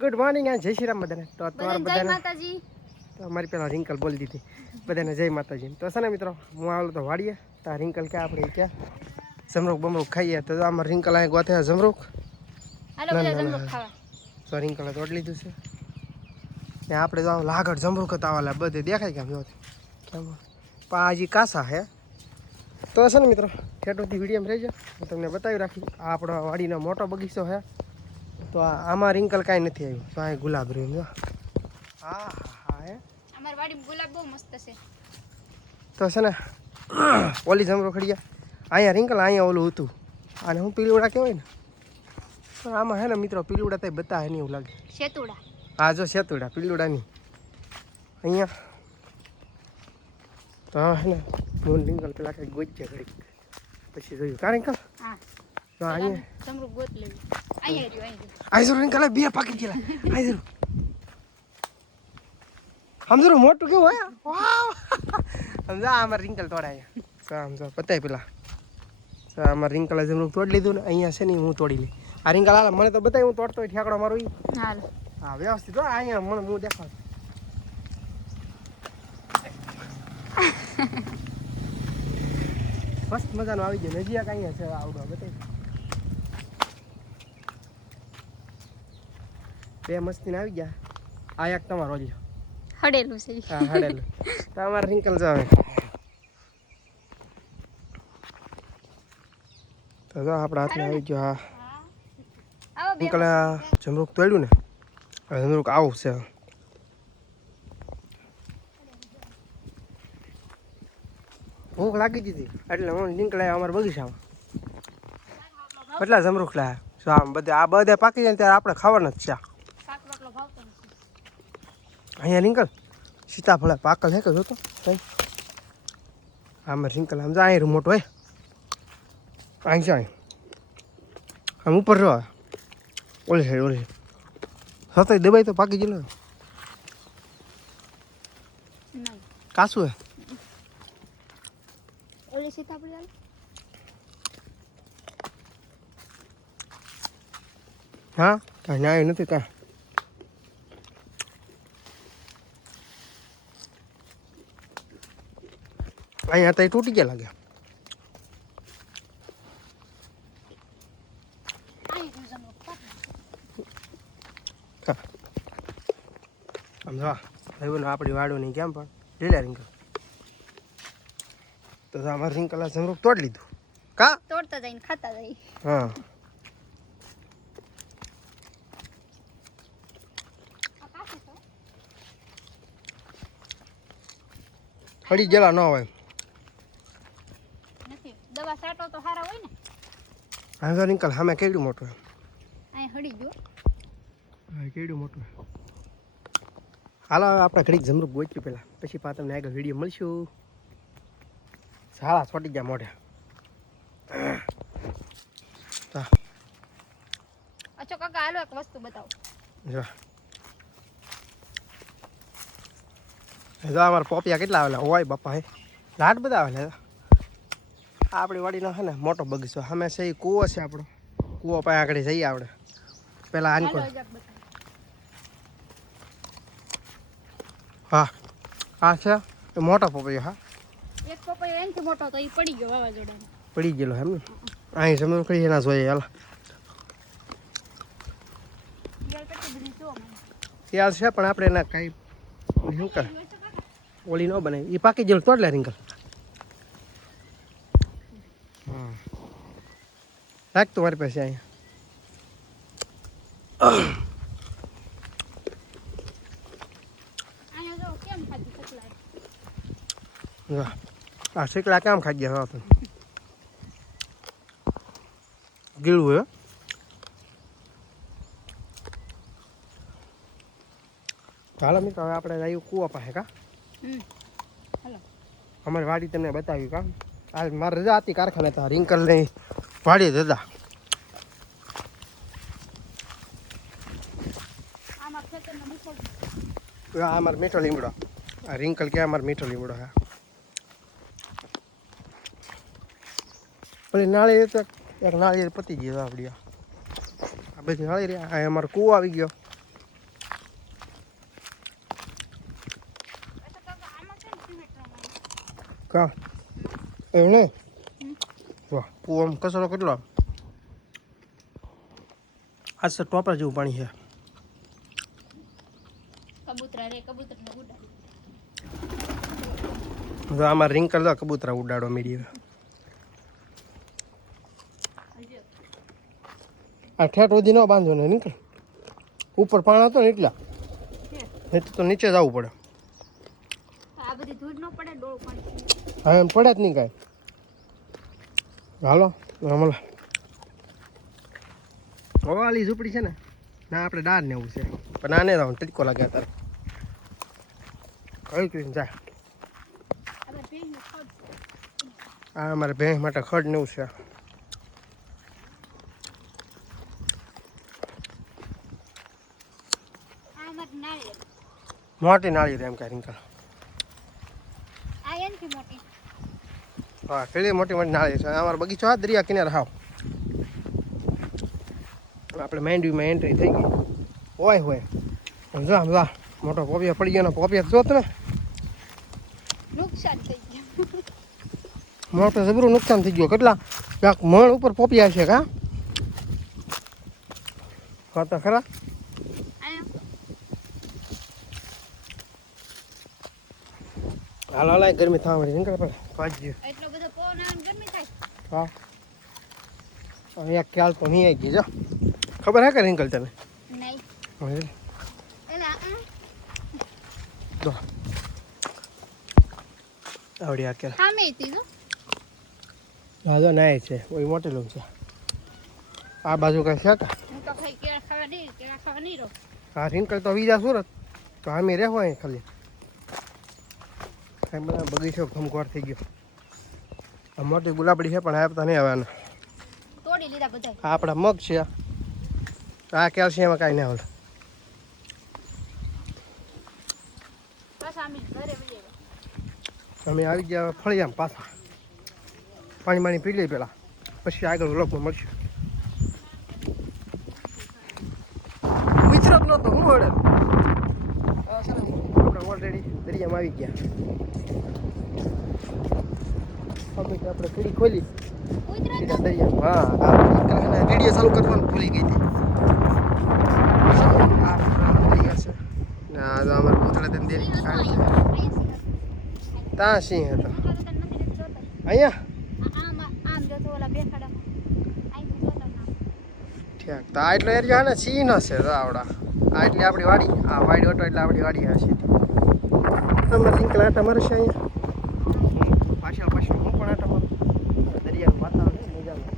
Good morning અને જય શ્રી રામ બધાને. તો તમારા બધાને તો અમારી પેલા રિંકલ બોલી દીધી. બધાને જય માતાજી. તો છે ને મિત્રો હું આવેલો તો વાડીએ. તો આ રિંકલ ક્યાં આપણે? ક્યાં? જમરૂક બમરૂક ખાઈએ. તો આમાં રિંકલ અહીં ગોથે જમરૂક. તો રિંકલે તોડ લીધું છે. ને આપણે તો લાગડ જમરૂક હતા આવેલા. બધે દેખાય કેમ? જો કેમ પાજી કાસા હે. તો છે ને મિત્રો ઠેઠોથી વિડીયોમાં રહેજો. હું તમને બતાવી રાખી. આ આપણો વાડીનો મોટો બગીચો છે તો આમાં રિંકલ કાંઈ નથી આવ્યું. તો આ ગુલાબ રહ્યું જો હા હા. હા હે અમારી વાડીમાં ગુલાબ બહુ મસ્ત છે. તો છે ને ઓલી જમરો ખડિયા અહીંયા રિંકલ અહીંયા ઓલું હતું. અને હું પીલુડા કહેવાય ને? પણ આમાં હે ને મિત્રો પીલુડા તો બતા હે નહીં એવું લાગે. શેતુડા. આ જો શેતુડા પીલુડા નહીં અહીંયા. તો હે ને હું રિંકલ પેલા કંઈક ગોચ્યા ઘડીક. પછી જોયું. કારણ કે હા. તો અહીંયા. ગોત લેવી. રિંકલ પાકી ગયેલા આઈ જરું સમજરું મોટું કેવું હોય સમજા અમારે રિંકલ તોડાય સમજો પતાય પેલા આમાં રિંકલ જમરૂક તોડી લીધું ને અહીંયા છે ને હું તોડી લઈ આ રિંકલ હાલ મને તો બતાવી હું તોડતો ઠેકડો મારું ઈ હાલ હા વ્યવસ્થિત હો અહીંયા મને હું દેખાડ મસ્ત મજાનું આવી ગયું નજીક અહીંયા છે આવડો બતાવી બે મસ્તીને આવી ગયા. આ એક તમારો લ્યો હડેલું છે. હા હડેલું. તો અમારે રિંકલ જાવે તો જો આપણા હાથમાં આવી ગયો હા રિંકલ જમરૂક તોડ્યું ને? હવે જમરૂક આવું છે. ભૂખ લાગી દીધી એટલે હું નીકળ્યા અમારા બગીચામાં. કેટલા જમરૂખ લાયા જો આમ બધે આ બધે પાકી જાય ત્યારે આપણે ખાવાના જ છે આ. શાક રોટલો ભાવતો નથી અહીંયા રિંકલ સીતાફળ પાકલ હે કે જોતો? કઈ આમાં રીંકલ આમ જાય મોટો હે. અહીં છે અહીં આમ ઉપર રહો ઓલી સાઈડ ઓલી હતાય દબાઈ તો પાકી ગયેલો કાસું હે? ઓલી સીતાફળી હા? કાંઈ ન્યાય નથી કાંઈ. અહીંયા તો તૂટી ગયા લાગે. અહીં રહ્યું જમરૂક પાક. આમ જો ભાઈ આપણી વાડું નહીં કેમ પણ? લીલા રીંગણ. તો અમારે રિંકલ સમરૂપ તોડ લીધું. કા? તોડતા જઈને ખાતા જઈ હા. ફળી ગયેલા ન હોય દવા સાટો તો સારા હોય ને. હા તો રિંકલ સામે કેવડું મોટું અહીં હડી ગયો. હા કેવડું મોટું હાલો આપણે ઘડીક જમરૂપ ગોચ્યું પેલા. પછી પા તમને આગળ વીડિયો મળશું. સારા છોટી ગયા મોઢે. અચ્છા અચ્છો કાકા હાલો એક વસ્તુ બતાવો. જો. જો અમારા પોપિયા કેટલા આવેલા? હોય બાપા હે. લાટ બધા આવેલા? આપણી વાડીનો છે ને મોટો બગીચો. સામે છે એ કૂવો છે આપણો. કૂવો પાસે આગળ જઈએ આપણે. પેલા આની હાલો કોણ હા. આ છે એ મોટો પપૈયો હા? એક પપૈયો એનથી મોટો તો એ પડી ગયો વાવાઝોડામાં પડી ગયેલો એમ ને? અહીં સમજ કરી એના જોઈએ હાલ. ખ્યાલ છે પણ આપણે એના કાંઈ શું કરે ઓલી ન બને એ પાકી ગયેલું તોડ લે રિંકલ રાખ તું મારી પાસે અહીંયા જો આ કેમ ખાઈ ગયા હતા ગીળું હે મિત્રો હવે આપણે આવ્યું કૂવા પાસે કા અમારી વાડી તમને બતાવી કા આ મારે રજા હતી કારખાને તો રિંકલની પાડી દેતા. આ અમારો મીઠો લીમડો. આ રિંકલ કે અમારો મીઠો લીમડો હા પછી નાળી તો એક નાળિયેર પતી ગયો આપણી આ બધી નાળી રહ્યા આ અમારો કૂવો આવી ગયો. કા? એવું નહીં? વાહ. કૂવો કચરો કેટલો? આજ તો ટોપરા જેવું પાણી છે. જો આમાં રિંગ દો કબૂતરા ઉડાડો મીડી આ ઠેઠ સુધી ન બાંધો ને નીકળ. ઉપર પાણી હતો ને એટલા. નહીં તો નીચે જવું પડે. આ બધી ધૂળ ન પડે હા એમ પડે જ નહીં કાંઈ. હાલો હમણાં હવાલી ઝૂંપડી છે ને ના આપણે ડાર ને એવું છે. પણ આને રાઉં તરીકો લાગ્યા તારે. કઈ કઈ જાય આ અમારે ભેંસ માટે ખડ ને એવું છે. મોટી નાળી રે એમ કાંઈ રિંકલ આ એનથી મોટી હા કેટલી મોટી મોટી નાળી છે. અમારો બગીચો આ દરિયા કિનારે હાવ. આપણે માંડવીમાં એન્ટ્રી થઈ ગઈ. હોય હોય. સમજો આમ જા મોટો પોપિયા પડી ગયો પોપિયા જો તમે. નુકસાન થઈ ગયું. મોટો જબરું નુકસાન થઈ ગયું. કેટલા? ક્યાંક મણ ઉપર પોપિયા છે કા? ખાતા તો ખરા. હાલ હાલ ગરમી થવા મળી નીકળે પડે પાછી એટલો બધો પવન આવે ને ગરમી થાય હા અહીંયા ખ્યાલ તો નહીં આવી ગઈ જો. ખબર હે કે રિંકલ તને દો. આવડી આ કે સામે હતી જો હા જો છે. ઓય મોટેલું છે. આ બાજુ કઈ છે કા? હું તો રિંકલ તો બીજા સુરત. તો આમે રહેવો ખાલી. કાંઈ બધા બગીચો ઘમઘોર થઈ ગયો. મોટી ગુલાબડી છે પણ આપતા નહીં આવવાના. તોડી લીધા બધા આ આપણા મગ છે. આ કેલ્શિયમ કાંઈ ના હોય. પાછા અમે ઘરે વહી આવ્યા અમે આવી ગયા ફળિયામ પાછા. પાણી પાણી પી લઈએ પેલા. પછી આગળ વ્લોગમાં મળશે. વિચરત નહોતો હું વડે આપણે ઓલરેડી દરિયામાં આવી ગયા. હવે આપણે કડી ખોલી. સીધા દરિયામાં હા આ વીડિયો ચાલુ કરવાનું ભૂલી ગઈ હતી. દરિયા ત્યાં સિંહ હતો. અહીંયા? ઠીક તો આ એટલો એરિયા ને સિંહ નો છે આવડા. આ એટલી આપણી વાડી આ વાડી ઓટો એટલે આપણી વાડી હશે તમારે રિંકલ આટા છે અહીંયા પાછળ પાછળ હું પણ આટા મારું દરિયાનું વાતાવરણ મજાનું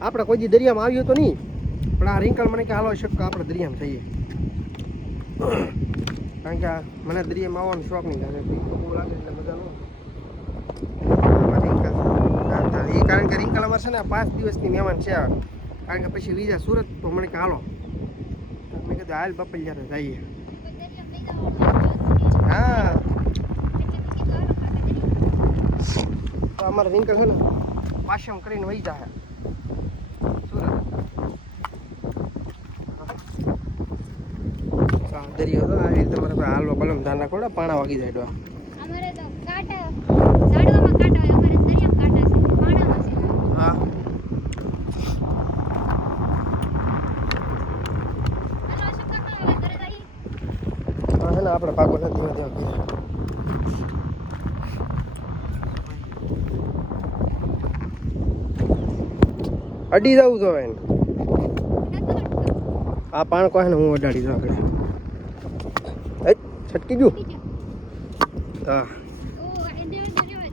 આપણે કોઈ દી દરિયામાં આવ્યું તો નહીં. પણ આ રિંકલ મને કે, હાલો શક આપણે દરિયામાં જઈએ કારણ કે મને દરિયામાં આવવાનો શોખ નહીં કારણ કે બહુ લાગે એટલે મજા ન એ કારણ કે રિંકલ અમારે છે ને પાંચ દિવસની મહેમાન છે કારણ કે પછી બીજા સુરત તો મને કે, હાલો. મેં કીધું, હાલ જ્યારે જઈએ. હા. તો અમારે રિંકલ છે ને પાછમ કરીને વહી જાય સુરત હા, દરિયો હતો. આવી રીતે તમારે હાલવા બલમ ધ્યાન રાખો પાણા વાગી જાય તો અમારે તો કાંટા ઝાડવામાં કાંટા હોય અમારે દરિયામાં કાંટા છે પાણામાં છે. હા. હાલો અશોક કાકા હવે ઘરે જઈએ હા છે ને આપણે પાકો નથી ધીમે. અડી જવું તો એને આ પાણ કોઈ હું અડાડી દઉં હે, છટકી ગયું બીજું. હા ઓ એને અંદર જવાય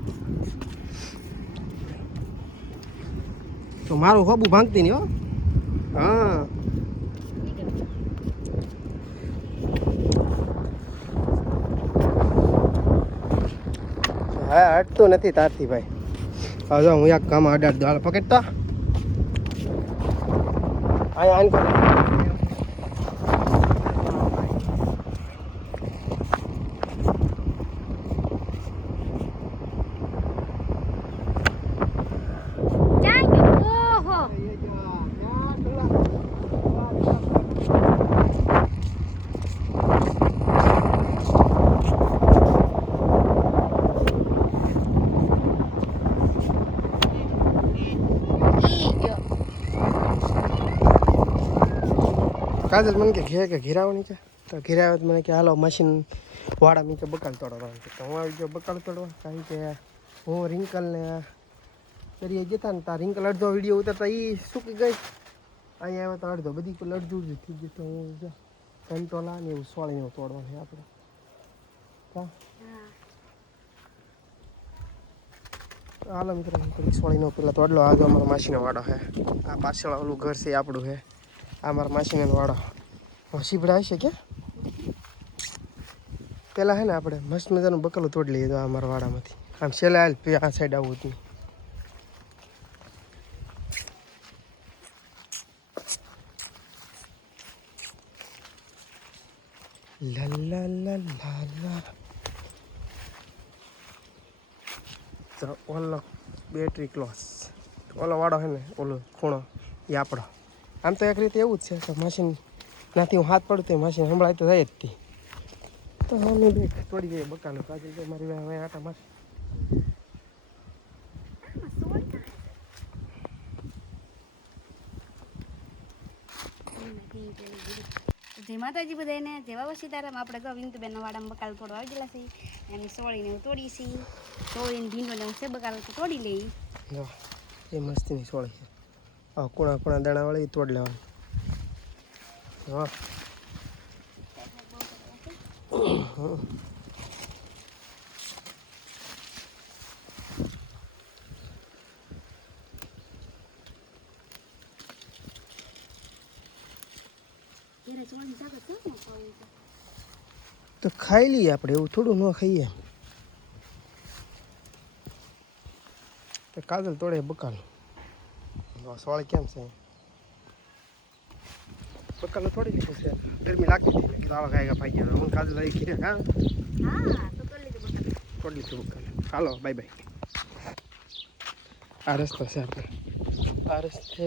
તો મારું હોબું ભાંગતી નહીં હો હા બીજું. હા હટતું નથી તારથી ભાઈ હવે જો હું એક કામ અડાડ દો હાલ પકડતા આયા આન કર ક્યાં ગયો ઓહો કાજલ મને કે ઘે કે ઘેરાવાની છે? તો ઘેરાવે મને કે, હાલો મશીન વાળા મીચે બકાલ તોડવા તો હું આવી ગયો બકાલ તોડવા. કારણ કે હું રિંકલને કરીએ જતા ને ત્યાં રિંકલ અડધો વીડિયો ઉતરતા એ સૂકી ગઈ. અહીંયા આવ્યો તો અડધો, બધી કોઈ અડધું જ થઈ ગયું. તો હું સંતોલા ને એવું સોળીને તોડવાનું છે આપણે. હા હાલો મિત્રો સોળીનો પેલા તોડલો. આ તો અમારો માસીનો વાડો છે. આ પાછળ ઓલું ઘર છે આપણું છે. આ મારા માસીનો વાડો. સીભડા હશે કે પેલા હે ને આપણે મસ્ત મજાનું બકલું તોડી લઈએ તો અમારા વાડામાંથી. આમ છેલ્લે હાલ આ સાઈડ આવું હતું. લા લા લા લા તો ઓલો બેટરી ક્લોસ ઓલો વાળો છે ને, ઓલો ખૂણો એ આપણો આમ તો એક રીતે એવું જ છે કે મશીન નાથી હું હાથ પડું તો મશીન સંભળાય તો જાય જ તી. તો મમ્મી બે તોડી ગઈ બકાલો કાજલ તો મારી વાય વાય આટા માર. જય માતાજી બધાને જેવા બાબા સીતારામ. આપણે તો બેન વાડામાં બકાલ થોડો આવી ગયેલા છે એની સોળીને હું તોડી છીએ સોળીને ભીંડોને હું છે બકાલ તો તોડી લઈ. એ મસ્તીની સોળી છે. આ કુણા કુણા દાણાવાળી તોડ લેવાની. હા. તો. ખાઈ લઈએ આપણે, એવું થોડું ન ખાઈએ. કાજલ તોડે બકાલ. સોળી કેમ છે? બકાલ થોડી લીધું છે ગરમી લાગતી હતી કીધું આવા ખાઈ ભાઈ ગયા. હું કાલે લઈ ગયા હા? તોડી લીધું બકાલ હાલો બાય બાય આ રસ્તો છે આપણે. આ રસ્તે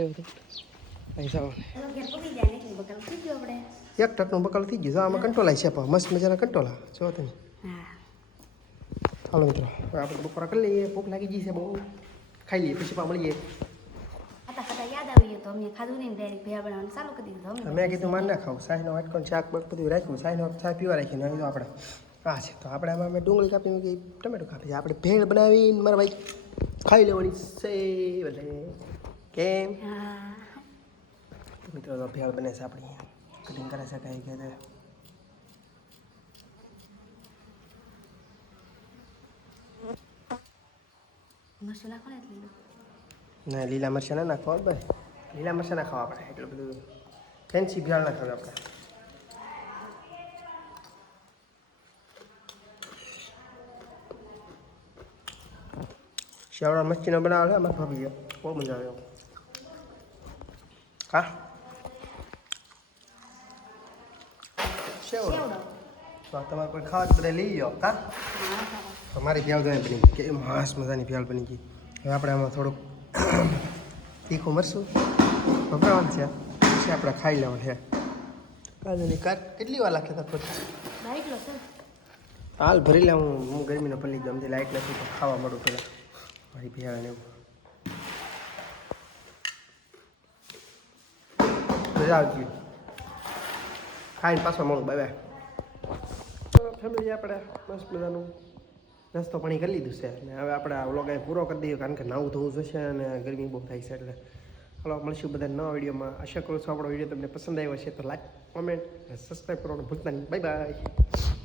એક ટકનું બકાલ થઈ ગયું. જો, આમાં કંટોલા છે, પણ મસ્ત મજાના કંટોલા. જો તમે. હાલો મિત્રો આપણે બપોરા કરી લઈએ. ભૂખ લાગી ગઈ છે બહુ. ખાઈ લઈએ, પછી પા મળીએ. ખાતા ખાતા યાદ આવી ગયું તો અમને ખાધું નહીં ડાયરેક્ટ ભેળ બનાવવાનું ચાલુ કરી દીધું અમે મેં કીધું માર ના ખાવું સાહીનો વાટકો શાક બક બધું રાખ્યું સાહીનો ચા પીવા રાખીને તો આપણે. આ છે તો આપણે આમાં મેં ડુંગળી કાપી મૂકી ટમેટો કાપી. આપણે ભેળ બનાવીને મારા ભાઈ ખાઈ લેવાની છે ભલે. કેમ? મિત્રો તો ભેળ બને છે આપણી. કટિંગ કરે છે કઈ કે મરચું નાખો ને એટલે. ના લીલા મરચાં ના નાખવા ભાઈ લીલા મરચાં ના ખાવા આપણે એટલું બધું ફેન્સી ભેળ ના ખાવા આપણે શિયાળા મચ્છીનો બનાવે અમારે ભાભી બહુ મજા આવે હા? શેવડો તો તમારે કોઈ ખાવા બધા લઈ જાઓ કા? હા ફિયાલ બની કે મસ્ત મજાની ફિયાલ બની ગઈ. હવે આપણે આમાં થોડુંક તીખું મરશું વપરાવાનું છે. પછી આપણે ખાઈ લેવાનું છે. કાજુની કાટ કેટલી વાર લાગે તાર પછી હાલ ભરી લે હું હું ગરમીનો પલ્લી ગયો અમથી લાઇટ નથી તો ખાવા મળું પેલા. મારી ભેળ ને એવું. મજા આવતી ખાઈને પાછો મળું બાય બાય ફેમિલી આપણે મસ્ત મજાનું નાસ્તો પાણી કરી લીધું છે. અને હવે આપણે આ વ્લોગ પૂરો કરી દઈએ, કારણ કે નાવું ધોવું જોશે અને ગરમી બહુ થાય છે એટલે. હાલો, મળશું બધા નવા વિડીયોમાં. આશા કરું છું આપણો વીડિયો તમને પસંદ આવ્યો છે તો લાઈક કોમેન્ટ અને સબસ્ક્રાઈબ કરવાનું ભૂલતા નહીં. Bye bye